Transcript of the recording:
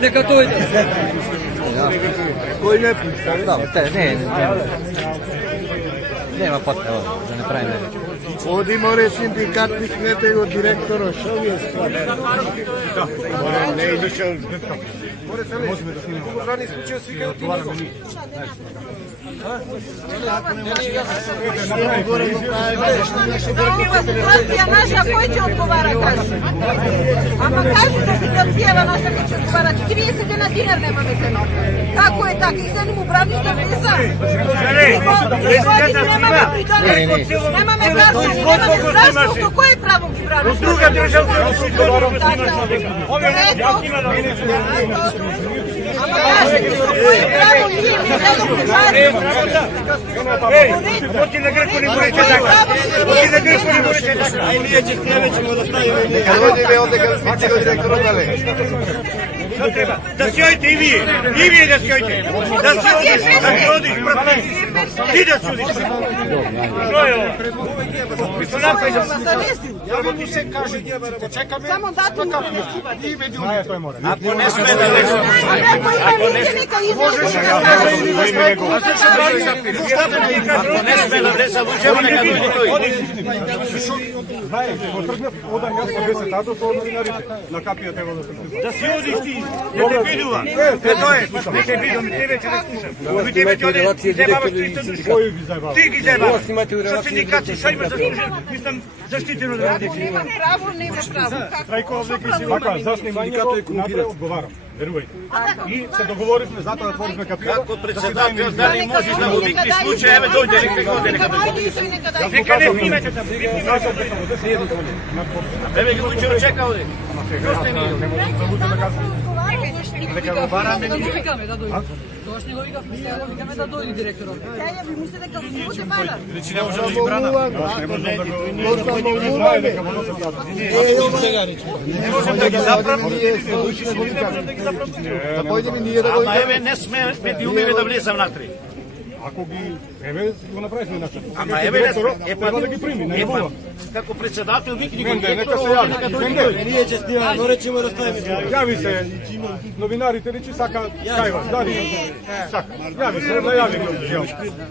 Neka dojde. Koji ne pušta? Dobro, nema potrebe da ne pravim reći. Ovdje more sindikatnik ne tego direktora, što je stvar? Ne iduće... Rani slučaju svi kao ti nizu. Ova situacija naša, koji će odgovarati? Ama kažu da situacija naša koji će odgovarati. 30 na dinar nema meteno. Kako je tako? I sad im upravni što pisa. Nema me pridane. Nema me glasanje, nema me zdravstvo. Koje je pravo mi brano? Druga država se dobro Ama kažete što koje je pravo mi Oti na Grku ne možete tako. Oti na Grku ne možete tako. Aj nije će sljedećemo da stavimo. Neka dođe ovdje kada smiće direktora dale. Što treba? Da sjojite i vi da sjojite. Da sjodiš, ti da sudiš. Što je ovo? Mi smo napravili. Tu se kaže, čeka me. Samo datum Ako ne sme da leži. Ako ne sme ne sme da leži, zavučemo neka dođe. Da sjodiš ti, da te biduva. To je, da te bidu, mi te već ne slušam. Mi te već ovdje zajebavaš ti isto slušam. Ti gi zajebavaš. Sa sindikati, šta ima zaslužen? Mislim, zaštiteno da radi. nema pravo, nema pravo. Така, за снимањето напред одговарам. Верувајте. И се договоривме за тоа да отвориме капија. Како председател, дали можеш да му викнеш случај, еве дојде, нека годе, нека дојде. Нека не снимате там. Еве ги случај чека овде. Што сте ние? Нека го бараме Да викаме да дојде. Тоаш не го викавме, сега го викаме да дојде директорот. Ја ви мисле дека го буде бара. Речи не може да ги брана. Не можем да ги заправим. Да појдеме ние да го Ама еве не сме медиумиве да влезам натре. Ако ги еве го направивме иначе. Ама еве не треба да ги прими, не бува. Како председател викни го Нека се јави. Ние ќе снимаме, но речемо да ставиме. Јави се новинарите речи сака кај вас. Дали сака. Јави се, најави го.